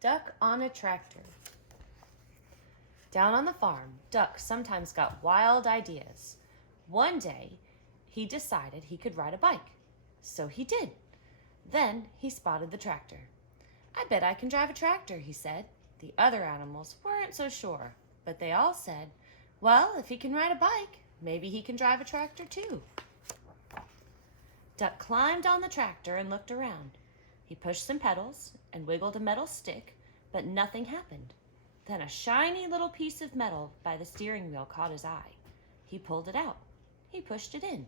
Duck on a tractor. Down on the farm, Duck sometimes got wild ideas. One day, he decided he could ride a bike. So he did. Then he spotted the tractor. "I bet I can drive a tractor," he said. The other animals weren't so sure, but they all said, "Well, if he can ride a bike, maybe he can drive a tractor too." Duck climbed on the tractor and looked around. He pushed some pedals and wiggled a metal stick, but nothing happened. Then a shiny little piece of metal by the steering wheel caught his eye. He pulled it out. He pushed it in.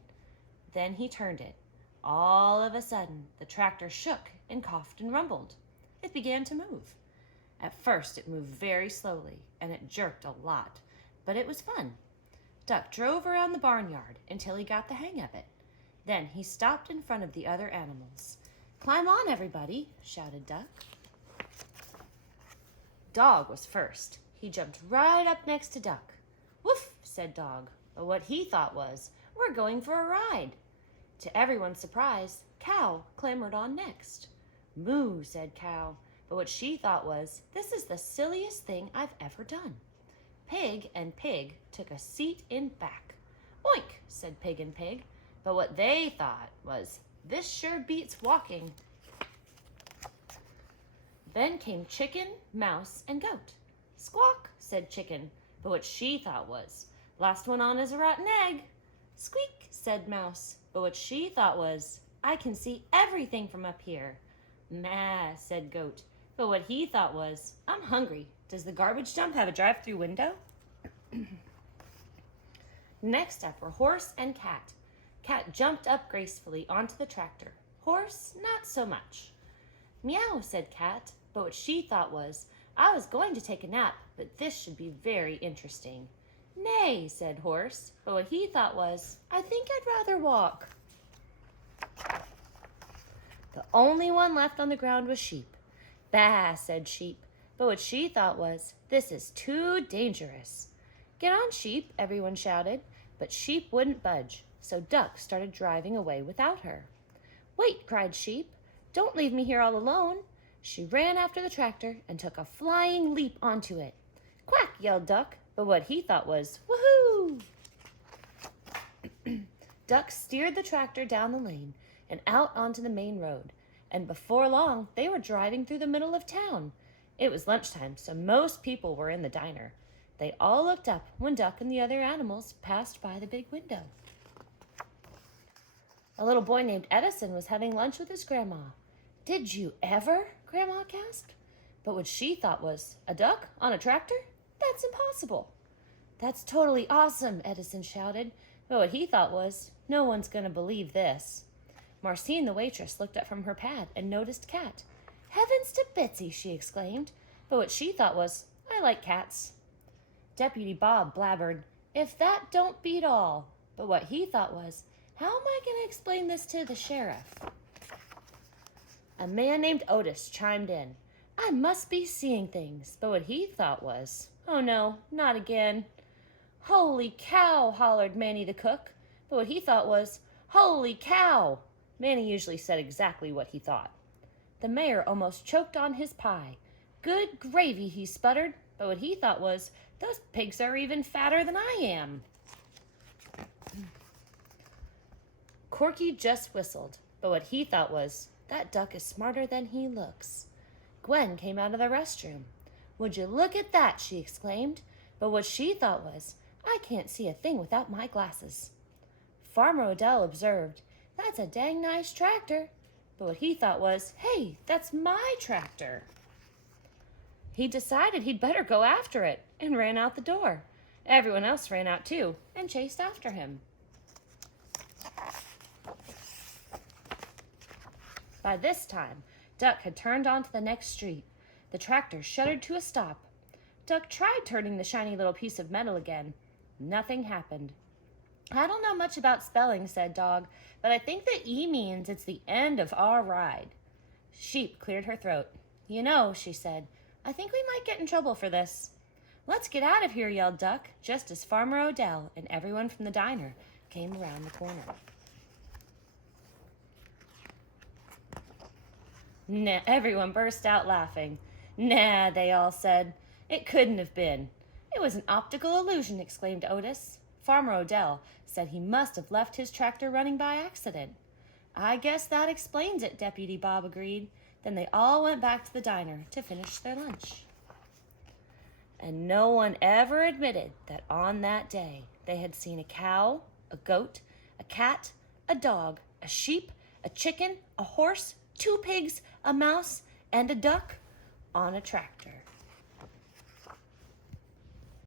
Then he turned it. All of a sudden, the tractor shook and coughed and rumbled. It began to move. At first, it moved very slowly, and it jerked a lot, but it was fun. Duck drove around the barnyard until he got the hang of it. Then he stopped in front of the other animals. "Climb on, everybody," shouted Duck. Dog was first. He jumped right up next to Duck. "Woof," said Dog, but what he thought was, "We're going for a ride." To everyone's surprise, Cow clambered on next. "Moo," said Cow, but what she thought was, "This is the silliest thing I've ever done." Pig and Pig took a seat in back. "Oink," said Pig and Pig, but what they thought was, "This sure beats walking." Then came Chicken, Mouse, and Goat. "Squawk," said Chicken, but what she thought was, "Last one on is a rotten egg." "Squeak," said Mouse, but what she thought was, "I can see everything from up here." "Meh," said Goat, but what he thought was, "I'm hungry. Does the garbage dump have a drive-through window?" Next up were Horse and Cat. Cat jumped up gracefully onto the tractor. Horse, not so much. "Meow," said Cat, but what she thought was, "I was going to take a nap, but this should be very interesting." "Nay," said Horse, but what he thought was, "I think I'd rather walk." The only one left on the ground was Sheep. "Bah," said Sheep, but what she thought was, "This is too dangerous." "Get on, Sheep," everyone shouted, but Sheep wouldn't budge, so Duck started driving away without her. "Wait," cried Sheep. "Don't leave me here all alone." She ran after the tractor and took a flying leap onto it. "Quack," yelled Duck, but what he thought was, "Woohoo!" Duck steered the tractor down the lane and out onto the main road, and before long they were driving through the middle of town. It was lunchtime, so most people were in the diner. They all looked up when Duck and the other animals passed by the big window. A little boy named Edison was having lunch with his grandma. "Did you ever?" Grandma gasped. But what she thought was, "A duck on a tractor? That's impossible." "That's totally awesome," Edison shouted. But what he thought was, "No one's going to believe this." Marcine, the waitress, looked up from her pad and noticed Cat. "Heavens to Betsy," she exclaimed. But what she thought was, "I like cats." Deputy Bob blabbered, "If that don't beat all." But what he thought was, "How am I going to explain this to the sheriff?" A man named Otis chimed in. "I must be seeing things." But what he thought was, "Oh no, not again." "Holy cow," hollered Manny the cook. But what he thought was, "Holy cow." Manny usually said exactly what he thought. The mayor almost choked on his pie. "Good gravy," he sputtered. But what he thought was, "Those pigs are even fatter than I am." Corky just whistled, but what he thought was, "That duck is smarter than he looks." Gwen came out of the restroom. "Would you look at that?" she exclaimed. But what she thought was, "I can't see a thing without my glasses." Farmer Odell observed, "That's a dang nice tractor." But what he thought was, "Hey, that's my tractor." He decided he'd better go after it and ran out the door. Everyone else ran out too and chased after him. By this time, Duck had turned onto the next street. The tractor shuddered to a stop. Duck tried turning the shiny little piece of metal again. Nothing happened. "I don't know much about spelling," said Dog, "but I think that E means it's the end of our ride." Sheep cleared her throat. "You know," she said, "I think we might get in trouble for this." "Let's get out of here," yelled Duck, just as Farmer Odell and everyone from the diner came around the corner. Everyone burst out laughing. Nah, they all said. It couldn't have been. It was an optical illusion, exclaimed Otis. Farmer Odell said he must have left his tractor running by accident. I guess that explains it, Deputy Bob agreed. Then they all went back to the diner to finish their lunch. And no one ever admitted that on that day they had seen a cow, a goat, a cat, a dog, a sheep, a chicken, a horse, 2 pigs, a mouse, and a duck on a tractor.